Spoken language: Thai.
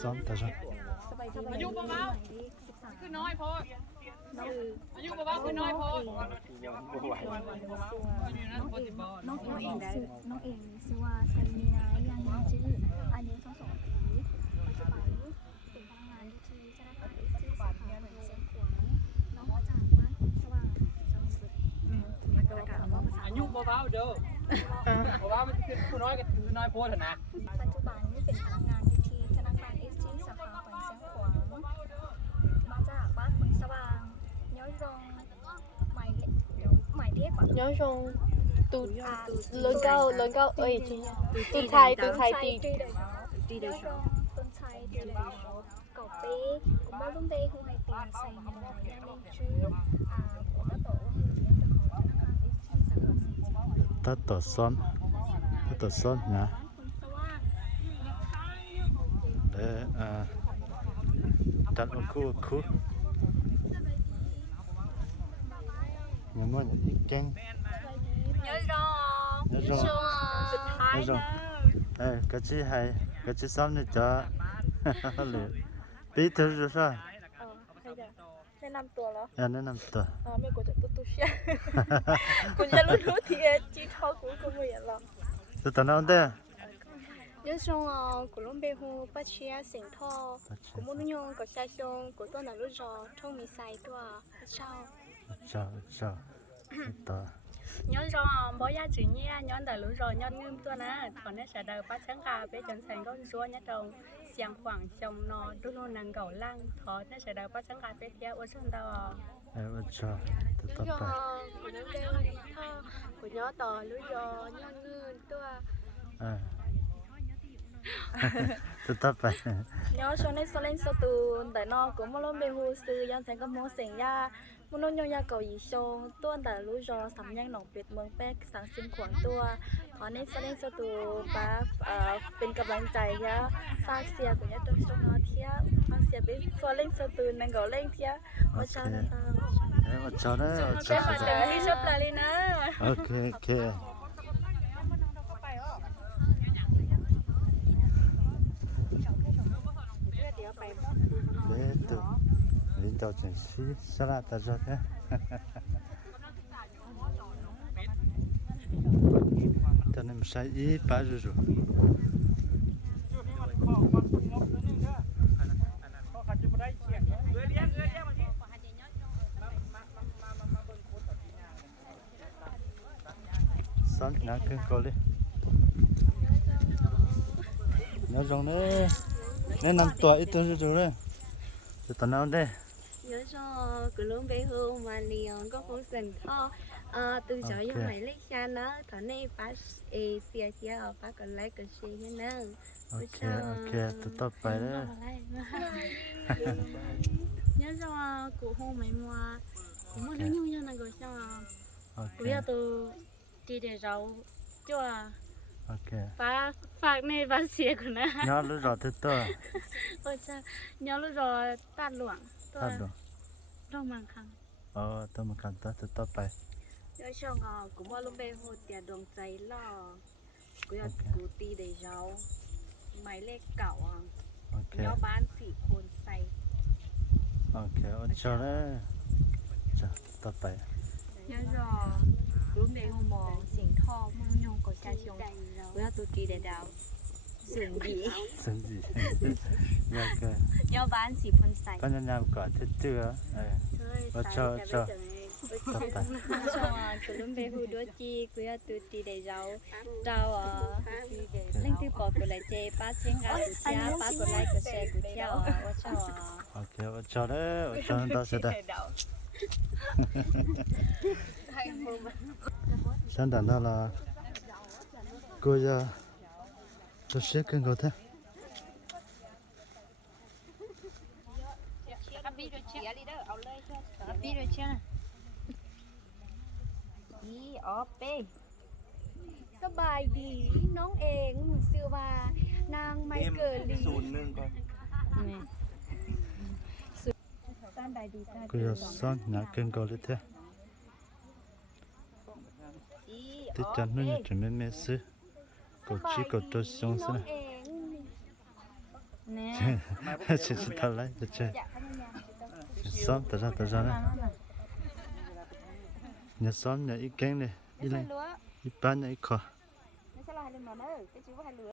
ซ้อมแต่จะอายุเบาๆคือน้อยพออายุเบาๆคือน้อยพอน้องเองชื่อว่าไซมีนายังชื่ออายุ22 ปีปัจจุบันเป็นพนักงานที่ธนาคารที่สาขาเมืองเชียงขวางน้องมาจากบ้านสว่างจังหวัดสุรินทร์อายุเบาๆเด้อเบาๆมันคือผู้น้อยกับผู้น้อยโพดนะปัจจุบันเป็นพนักงานที่ธนาคารเอสทีสาขาเมืองเชียงขวางมาจากบ้านเมืองสว่างย้อยรงหมายเลขว่าย้อยรงตูlớn cao ơi chị từ thaiตีได้ชอบต้นชัยตีได้ชอบเก่าเป้cũng bao lúc đây không hay tiền xài mà nhà mình chưa của nó tổ ta tổซ้อมนะจัดองคู่ยังมันอีกแกงnhớ rồiสุดท้ายนะก็จะซ้อมนี่จ้ะหรือปีเธอรู้ใช่แนะนำตัวแล้วแนะนำตัวไม่กูจะตุ๊เชียกูจะรู้ทีจีเท่ากูไม่เห็นหรอกตัวนั้นเด้อnhớ xong của lông bê hồ bắt chia sỉnh thọ của môn nhung của cha xong của tôi là lúc rồi trong mi sai tua chào ta nhớ rồi bố gia chữ nha nhớ là lúc rồi nhớ ngâm tua nè còn nó sẽ đời bắt sáng cà bé chân sành có chúa nhớ trong xiang khoảng xong nó đôi luôn nàng gầu lăng thọ nó sẽ đời bắt sáng cà bé theo ở trong đó chào lúc rồi của nhớ bê thọ của nhớ tỏ lúc rồi nhớ ngâm tua tetap nhớ cho nên sau lên sau từ tại nó cũng một lần bê hồ sư dân thành có món sinh ya một lần nhau ya cầu gì show tuần tại lúa giò sắm nhang nòng biệtเมืองแป๊กสั่งสิ่งขวางตัวตอนนี้sau lên sau từป้าเป็นกำลังใจยะฝากเสียกับยะตัวชงเทียฝากเสียเป็นsau lên sau từนั่งก็เล่นเทียว่าชาตาว่าชาเนอะใช่มาจากที่ชอบเลยนะโอเค领导真是是啦，大家看，但你们晒一百日肉。三拿更高嘞，那种嘞，那能多一顿日肉嘞。ตอนนั้นได้nhớ cho cứ luôn bé hương mà liền có phong sần thọ từ chỗ như mày lấy cha nó thọ này bác xia chia ở bác còn lấy cái gì thế nữa ok tụi tao phải đấy nhớ cho cụ hôm mày mua cũng mua lưu như này rồi sao bây giờ từ đi để rau cho phạt này bác xia của nó nhớ lúc rồi thứ tôi nhớ lúc rồi tan luồng rau măng khăng tôi mà cần tôi tụi tao phải nhớ cho ngò cũng mua lúc bê hồ tiền đồng cháy loกูตีได้เจ้าหมายเลขเก่าย่อบ้าน4 คนใส่โอเคเจ้าเลยจ้ะต่อไปย่อรอรู้เมย์หัวหมอเสียงท่อมือยงกดชาชงเวลาตัวตีได้ดาวสึงดีย่อบ้าน4 คนใส่ปัญญาก่อนที่เจือว่าเจ้าต่อไปกูรู้เมย์หัวด้วยจีกูอยากตัวตีได้เจ้าเล่นที่ปอกกูเลยเจป้าเสียงเอากูเชียป้ากูไล่กูเชียกูเที่ยวว่าเจ้าโอเคว่าเจ้าเลยว่าเจ้าต่อเสร็จแล้วฉันดัน到了กูจะตัวเช็คกันก่อนเถอะบีโดเชียลีเดอร์เอาเลยบีโดเชียนี่อ๋อเป้สบายดีน้องเองชื่อว่านางไมเคิลลี01ก่อนกูจะสอนนักเก่งก่อนเลยเถอะ ที่จันนู่นจะไม่แม่ซื้อก็ชี้ก็ตัวสงสินะฉันจะทำไรจะเจ๊ซ้อมแต่ละนะอย่าซ้อมอย่าอีกแกงเลยอีไรอีป้านอย่าอีกขอ ไม่ใช่เราให้ลืมนอนเด้อไปจิ้วให้เหลือ